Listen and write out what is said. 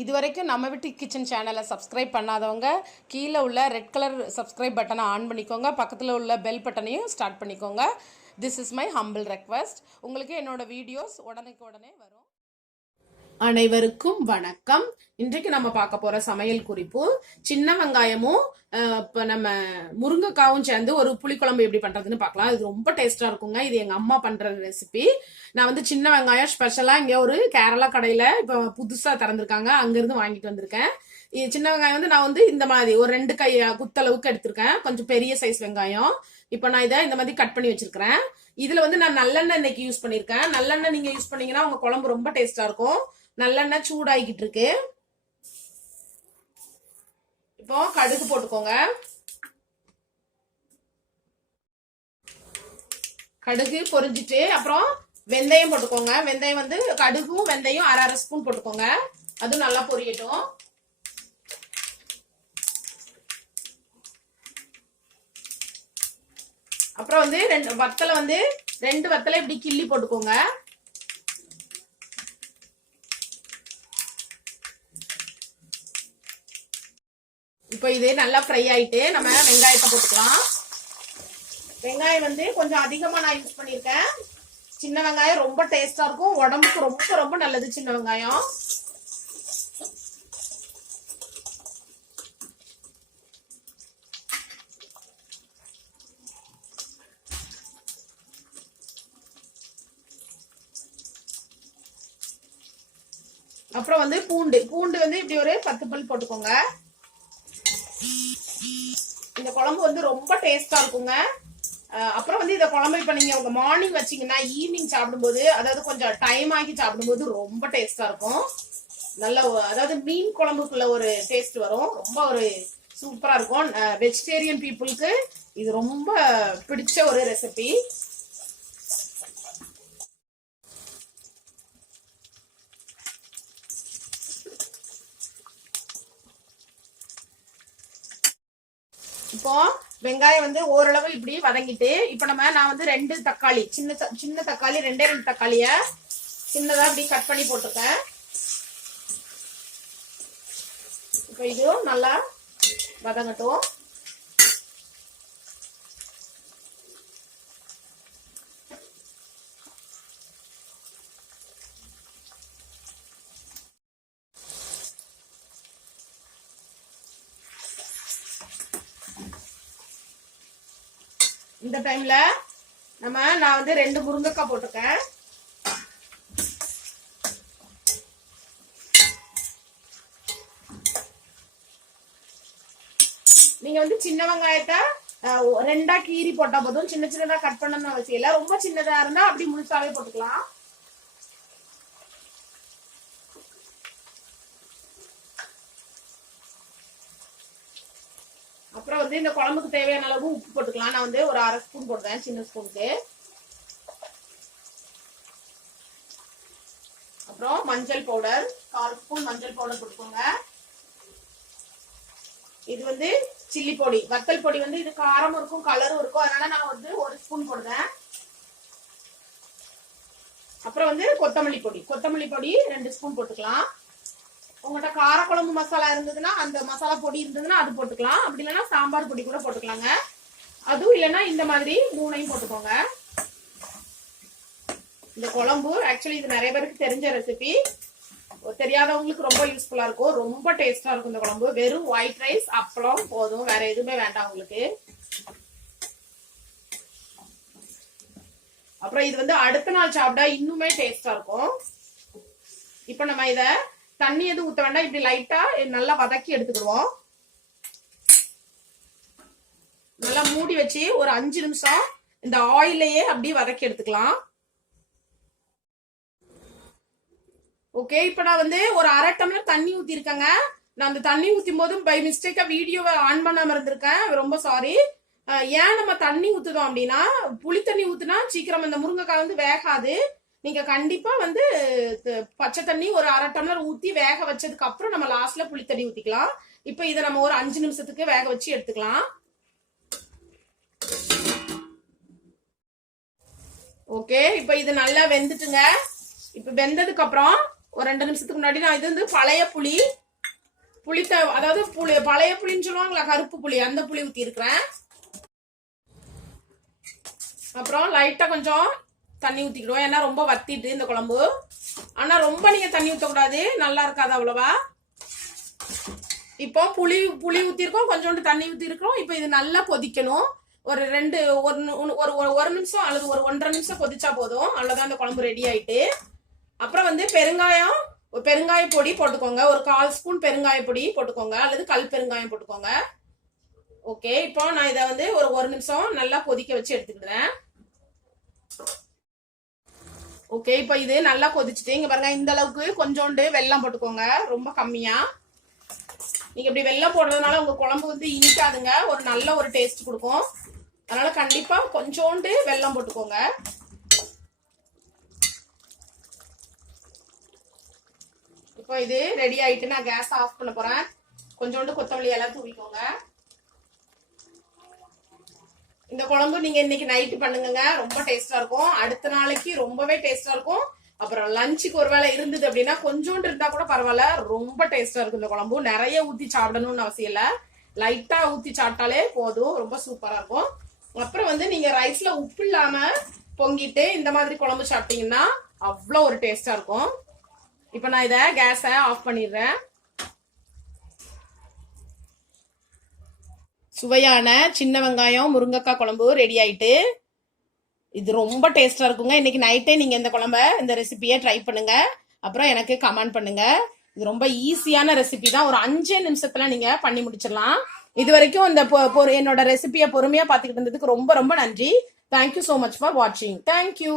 இதுவரைக்கும் நம்ம வீட்டு கிச்சன் சேனலை சப்ஸ்கிரைப் பண்ணாதவங்க கீழே உள்ள ரெட் கலர் சப்ஸ்கிரைப் பட்டனை ஆன் பண்ணிக்கோங்க. பக்கத்தில் உள்ள பெல் பட்டனையும் ஸ்டார்ட் பண்ணிக்கோங்க. This is my humble request. உங்களுக்கு என்னோட வீடியோஸ் உடனே வரும். அனைவருக்கும் வணக்கம். இன்றைக்கு நம்ம பார்க்க போற சமையல் குறிப்பு சின்ன வெங்காயமும் இப்ப நம்ம முருங்கைக்காவும் சேர்ந்து ஒரு புளிக்குழம்பு எப்படி பண்றதுன்னு பார்க்கலாம். இது ரொம்ப டேஸ்டா இருக்குங்க. இது எங்க அம்மா பண்ற ரெசிபி. நான் வந்து சின்ன வெங்காயம் ஸ்பெஷலா இங்க ஒரு கேரளா கடையில இப்ப புதுசா திறந்திருக்காங்க, அங்க இருந்து வாங்கிட்டு வந்திருக்கேன். சின்ன வெங்காயம் வந்து நான் வந்து இந்த மாதிரி ஒரு 2 கை குத்தளவுக்கு எடுத்திருக்கேன். கொஞ்சம் பெரிய சைஸ் வெங்காயம். இப்ப நான் இதை இந்த மாதிரி கட் பண்ணி வச்சிருக்கிறேன். இதுல வந்து நான் நல்லெண்ணெய் இன்னைக்கு யூஸ் பண்ணிருக்கேன். நல்லெண்ணெய் நீங்க யூஸ் பண்ணீங்கன்னா உங்க குழம்பு ரொம்ப டேஸ்டா இருக்கும். நல்லெண்ணெய் சூடாகிக்கிட்டு இருக்கு. இப்போ கடுகு போட்டுக்கோங்க. கடுகு பொரிஞ்சிட்டு அப்புறம் வெந்தயம் போட்டுக்கோங்க. வெந்தயம் வந்து கடுகும் வெந்தயம் அரை ஸ்பூன் போட்டுக்கோங்க. அது நல்லா பொரியட்டும். அப்புறம் வந்து ரெண்டு வத்தலை இப்படி கிள்ளி போட்டுக்கோங்க. இப்போ இது நல்லா ஃப்ரை ஆயிட்டு நம்ம வெங்காயத்தை போட்டுக்கலாம். வெங்காயம் வந்து கொஞ்சம் அதிகமா நான் யூஸ் பண்ணிருக்கேன். சின்ன வெங்காயம் ரொம்ப டேஸ்டா இருக்கும், உடம்புக்கு ரொம்ப ரொம்ப நல்லது சின்ன வெங்காயம். அப்புறம் வந்து பூண்டு வந்து இப்படி ஒரு 10 பல் போட்டுக்கோங்க. இந்த குழம்பு வந்து ரொம்ப டேஸ்டா இருக்குங்க. அப்புறம் வந்து இந்த குழம்பு இப்ப நீங்க உங்க மார்னிங் வச்சீங்கன்னா ஈவினிங் சாப்பிடும்போது, அதாவது கொஞ்சம் டைம் ஆகி சாப்பிடும்போது ரொம்ப டேஸ்டா இருக்கும். நல்ல அதாவது மீன் குழம்புக்குள்ள ஒரு டேஸ்ட் வரும். ரொம்ப ஒரு சூப்பரா இருக்கும். வெஜிடேரியன் பீப்புளுக்கு இது ரொம்ப பிடிச்ச ஒரு ரெசிபி. இப்போ வெங்காயம் வந்து ஓரளவு இப்படி வதங்கிட்டு, இப்ப நான் வந்து 2 தக்காளி, சின்ன தக்காளி 2 தக்காளிய சின்னதா இப்படி கட் பண்ணி போட்டிருக்கேன். இப்ப இதுவும் நல்லா வதங்கட்டும். இந்த டைம்ல நான் வந்து 2 முருங்கைக்காய் போட்டிருக்கேன். நீங்க வந்து சின்ன வெங்காயத்தை 2ஆ கீறி போட்டா போதும். சின்னதா கட் பண்ணணும்னு அவசியம் இல்லை. ரொம்ப சின்னதா இருந்தா அப்படி முழுசாவே போட்டுக்கலாம். அப்புறம் வந்து இந்த குழம்புக்கு தேவையான அளவு உப்பு போட்டுக்கலாம். நான் வந்து ஒரு அரை ஸ்பூன் போடுறேன், சின்ன ஸ்பூனுக்கு. அப்புறம் மஞ்சள் பவுடர் 1/4 ஸ்பூன் மஞ்சள் பவுடர் போட்டுக்கோங்க. இது வந்து சில்லி பொடி, வத்தல் பொடி வந்து இது காரம் இருக்கும் கலரும் இருக்கும், அதனால நான் வந்து 1 ஸ்பூன் போடுறேன். அப்புறம் வந்து கொத்தமல்லி பொடி 2 ஸ்பூன் போட்டுக்கலாம். உங்கள்கிட்ட காரக்குழம்பு மசாலா இருந்ததுன்னா, அந்த மசாலா பொடி இருந்ததுன்னா அது போட்டுக்கலாம். அப்படி இல்லைன்னா சாம்பார் பொடி கூட போட்டுக்கலாங்க. அதுவும் இல்லைன்னா இந்த மாதிரி 3ஐயும் போட்டுக்கோங்க. இந்த குழம்பு ஆக்சுவலி இது நிறைய பேருக்கு தெரிஞ்ச ரெசிபி, தெரியாதவங்களுக்கு ரொம்ப யூஸ்ஃபுல்லா இருக்கும். ரொம்ப டேஸ்டா இருக்கும் இந்த குழம்பு. வெறும் ஒயிட் ரைஸ் அப்பளம் போதும், வேற எதுவுமே வேண்டாம் உங்களுக்கு. அப்புறம் இது வந்து அடுத்த நாள் சாப்பிட்டா இன்னுமே டேஸ்டா இருக்கும். இப்ப நம்ம இத தண்ணி எதுவும் ஊத்த வேண்டாம், இப்படி லைட்டா நல்லா வதக்கி எடுத்துக்கிடுவோம். நல்லா மூடி வச்சு ஒரு 5 நிமிஷம் இந்த ஆயிலையே அப்படி வதக்கி எடுத்துக்கலாம். ஓகே, இப்ப நான் வந்து ஒரு அரை டம்ளர் தண்ணி ஊத்தி இருக்கேங்க. நான் அந்த தண்ணி ஊத்தும் போது பை மிஸ்டேக்கா வீடியோவை ஆன் பண்ணாம இருந்திருக்கேன், ரொம்ப சாரி. ஏன் நம்ம தண்ணி ஊத்துதோம் அப்படின்னா, புளி தண்ணி ஊத்துனா சீக்கிரம் இந்த முருங்கைக்காய் வந்து வேகாது. நீங்க கண்டிப்பா வந்து பச்சை தண்ணி ஒரு அரை டம்ளர் ஊத்தி வேக வச்சதுக்கு அப்புறம் நம்ம லாஸ்ட்ல புளி தண்ணி ஊத்திக்கலாம். இப்ப இதை நம்ம ஒரு 5 நிமிஷத்துக்கு வேக வச்சு எடுத்துக்கலாம். ஓகே, இப்ப இது நல்லா வெந்துட்டுங்க. இப்ப வெந்ததுக்கு அப்புறம் ஒரு 2 நிமிஷத்துக்கு முன்னாடி நான் இது வந்து பழைய புளி அதாவது பழைய புளின்னு சொல்லுவாங்களா, கருப்பு புளி, அந்த புளி ஊத்தி இருக்கிறேன். அப்புறம் லைட்டா கொஞ்சம் தண்ணி ஊத்திக்கிடுவோம், ஏன்னா ரொம்ப வத்திட்டு இந்த குழம்பு. ஆனா ரொம்ப நீங்க தண்ணி ஊற்றக்கூடாது, நல்லா இருக்காது அவ்வளவா. இப்போ புளி ஊத்திருக்கோம், கொஞ்சோண்டு தண்ணி ஊத்தி இருக்கோம். இப்போ இது நல்லா கொதிக்கணும். ஒரு ஒரு நிமிஷம் அல்லது ஒரு 1.5 நிமிஷம் கொதிச்சா போதும். அவ்வளவுதான் இந்த குழம்பு ரெடி ஆயிட்டு. அப்புறம் வந்து பெருங்காய பொடி போட்டுக்கோங்க. ஒரு 1/4 ஸ்பூன் பெருங்காய பொடி போட்டுக்கோங்க, அல்லது கல் பெருங்காயம் போட்டுக்கோங்க. ஓகே, இப்போ நான் இதை வந்து ஒரு நிமிஷம் நல்லா கொதிக்க வச்சு எடுத்துக்கிறேன். ஓகே, இப்போ இது நல்லா கொதிச்சுட்டு இங்க பாருங்க, இந்த அளவுக்கு கொஞ்சோண்டு வெல்லம் போட்டுக்கோங்க, ரொம்ப கம்மியா. நீங்க இப்படி வெல்லம் போடுறதுனால உங்க குழம்பு வந்து இனிக்காதுங்க, ஒரு நல்ல ஒரு டேஸ்ட் கொடுக்கும். அதனால கண்டிப்பா கொஞ்சோண்டு வெல்லம் போட்டுக்கோங்க. இப்போ இது ரெடி ஆயிட்டு நான் கேஸ் ஆஃப் பண்ண போறேன். கொஞ்சோண்டு கொத்தமல்லி எல்லாம் தூவிக்கோங்க. இந்த குழம்பு நீங்க இன்னைக்கு நைட்டு பண்ணுங்க, ரொம்ப டேஸ்டா இருக்கும். அடுத்த நாளைக்கு ரொம்பவே டேஸ்டா இருக்கும். அப்புறம் லஞ்சுக்கு ஒருவேளை இருந்தது அப்படின்னா கொஞ்சோண்டு இருந்தா கூட பரவாயில்ல, ரொம்ப டேஸ்டா இருக்கும் இந்த குழம்பு. நிறைய ஊத்தி சாப்பிடணும்னு அவசியம் இல்ல, லைட்டா ஊத்தி சாப்பிட்டாலே போதும், ரொம்ப சூப்பரா இருக்கும். அப்புறம் வந்து நீங்க ரைஸ்ல உப்பு இல்லாம பொங்கிட்டு இந்த மாதிரி குழம்பு சாப்பிட்டீங்கன்னா அவ்வளோ ஒரு டேஸ்டா இருக்கும். இப்ப நான் இதை கேஸை ஆஃப் பண்ணிடுறேன். சுவையான சின்ன வெங்காயம் முருங்கைக்காய் குழம்பு ரெடி ஆயிட்டு. இது ரொம்ப டேஸ்டா இருக்குங்க. இன்னைக்கு நைட்டே நீங்க இந்த ரெசிபியை ட்ரை பண்ணுங்க, அப்புறம் எனக்கு கமெண்ட் பண்ணுங்க. இது ரொம்ப ஈஸியான ரெசிபி தான், ஒரு 5 நிமிஷத்துல நீங்க பண்ணி முடிச்சிடலாம். இது வரைக்கும் என்னோட ரெசிபியை பொறுமையா பார்த்துக்கிட்டு இருந்ததுக்கு ரொம்ப ரொம்ப நன்றி. தேங்க்யூ ஸோ மச் ஃபார் வாட்சிங். தேங்க்யூ.